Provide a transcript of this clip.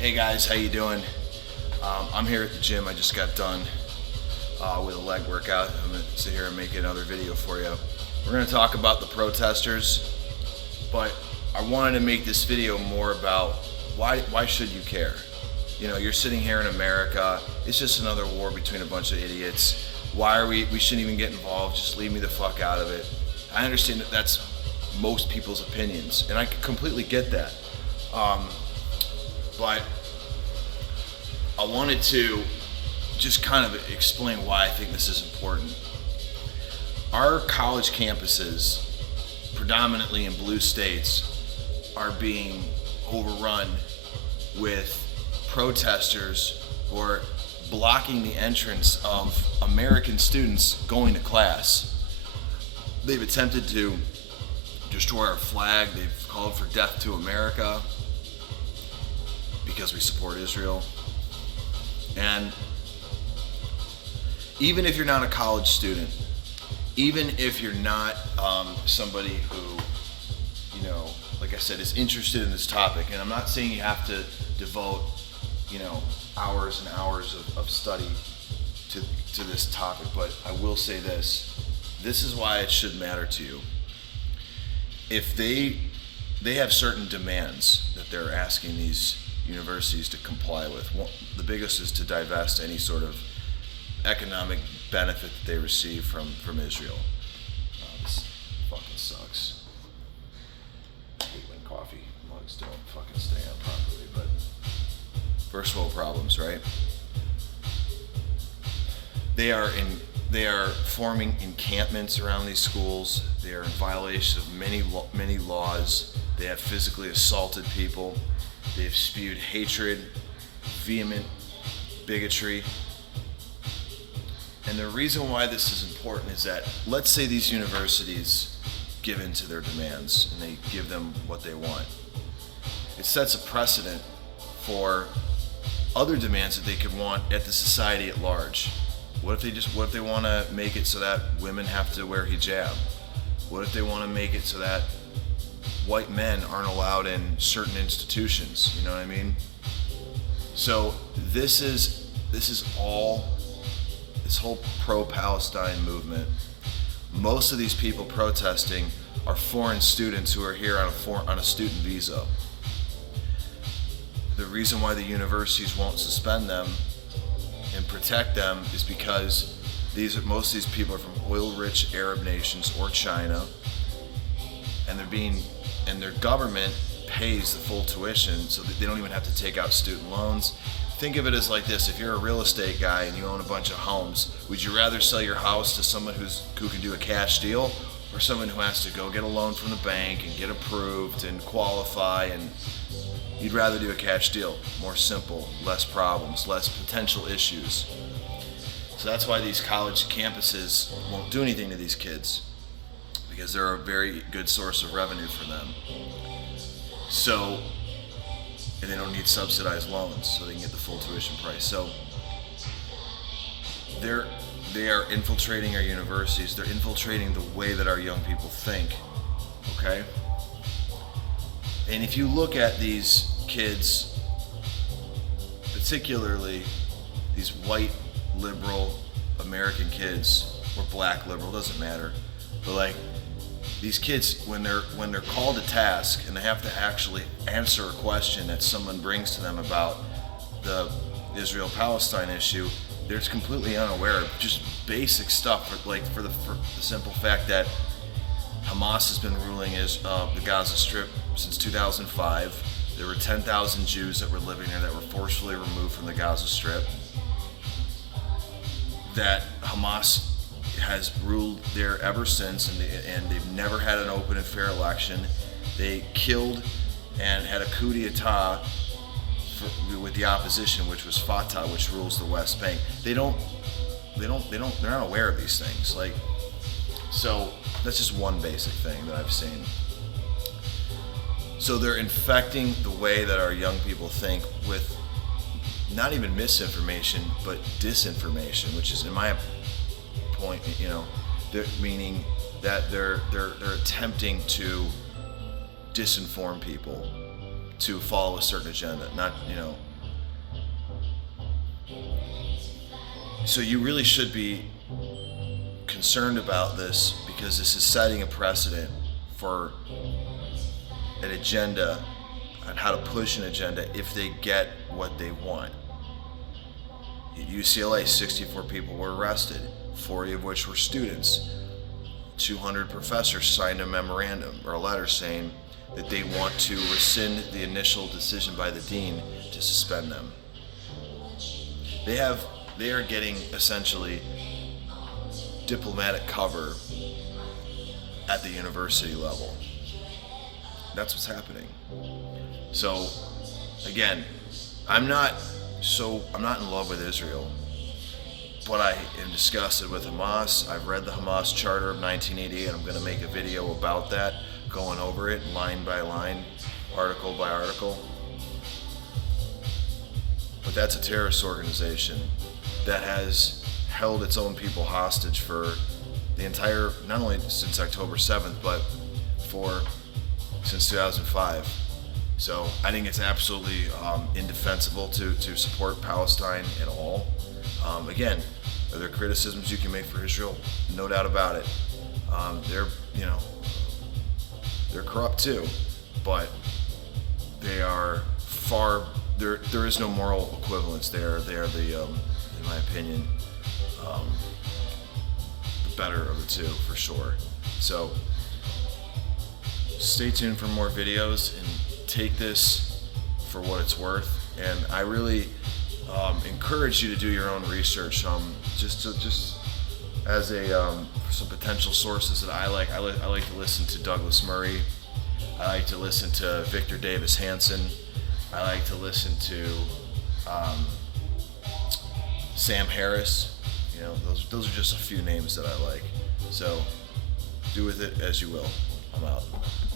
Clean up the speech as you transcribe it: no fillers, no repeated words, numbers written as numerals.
Hey guys, how you doing? I'm here at the gym. I just got done with a leg workout. I'm gonna sit here and make another video for you. We're gonna talk about the protesters, but I wanted to make this video more about why should you care? You know, you're sitting here in America. It's just another war between a bunch of idiots. We shouldn't even get involved. Just leave me the fuck out of it. I understand that that's most people's opinions, and I completely get that. But I wanted to just kind of explain why I think this is important. Our college campuses, predominantly in blue states, are being overrun with protesters who are blocking the entrance of American students going to class. They've attempted to destroy our flag. They've called for death to America because we support Israel. And even if you're not a college student, even if you're not somebody who, you know, like I said, is interested in this topic, and I'm not saying you have to devote, you know, hours and hours of study to this topic, but I will say this is why it should matter to you. If they have certain demands that they're asking these universities to comply with. Well, the biggest is to divest any sort of economic benefit that they receive from Israel. This fucking sucks. I hate when coffee mugs don't fucking stay on properly, but first world problems, right? They are forming encampments around these schools. They are in violation of many laws. They have physically assaulted people. They've spewed hatred, vehement bigotry. And the reason why this is important is that, let's say these universities give in to their demands and they give them what they want. It sets a precedent for other demands that they could want at the society at large. What if they want to make it so that women have to wear hijab? What if they want to make it so that white men aren't allowed in certain institutions? You know what I mean? So this whole pro-Palestine movement, most of these people protesting are foreign students who are here on a student visa. The reason why the universities won't suspend them and protect them is because most of these people are from oil-rich Arab nations or China, and their government pays the full tuition so that they don't even have to take out student loans. Think of it as like this: if you're a real estate guy and you own a bunch of homes, would you rather sell your house to someone who can do a cash deal, or someone who has to go get a loan from the bank and get approved and qualify? And you'd rather do a cash deal. More simple, less problems, less potential issues. So that's why these college campuses won't do anything to these kids, because they're a very good source of revenue for them. So, and they don't need subsidized loans, so they can get the full tuition price. So they are infiltrating our universities. They're infiltrating the way that our young people think. Okay? And if you look at these kids, particularly these white liberal American kids, or black liberal, doesn't matter, but like these kids, when they're called to task and they have to actually answer a question that someone brings to them about the Israel-Palestine issue, they're just completely unaware of just basic stuff, for the simple fact that Hamas has been ruling the Gaza Strip since 2005. There were 10,000 Jews that were living there that were forcefully removed from the Gaza Strip. That Hamas has ruled there ever since, and they've never had an open and fair election. They killed and had a coup d'etat with the opposition, which was Fatah, which rules the West Bank. They're not aware of these things. So that's just one basic thing that I've seen. So they're infecting the way that our young people think with not even misinformation, but disinformation, which is, in my point, you know, meaning that they're attempting to disinform people to follow a certain agenda, not, you know, So you really should be concerned about this, because this is setting a precedent for an agenda on how to push an agenda if they get what they want. At UCLA, 64 people were arrested, 40 of which were students. 200 professors signed a memorandum or a letter saying that they want to rescind the initial decision by the dean to suspend them. They are getting essentially diplomatic cover at the university level. That's what's happening. So again, I'm not in love with Israel, but I am disgusted with Hamas. I've read the Hamas Charter of 1988, and I'm going to make a video about that, going over it line by line, article by article. But that's a terrorist organization that has held its own people hostage for the entire, not only since October 7th, but since 2005. So I think it's absolutely indefensible to support Palestine at all. Again, are there criticisms you can make for Israel? No doubt about it. They're corrupt too, but they are far. There is no moral equivalence there. They are in my opinion, the better of the two for sure. So stay tuned for more videos and take this for what it's worth. And I really encourage you to do your own research. Just as some potential sources that I like. I like to listen to Douglas Murray. I like to listen to Victor Davis Hanson. I like to listen to Sam Harris. Those are just a few names that I like. So do with it as you will. I'm out.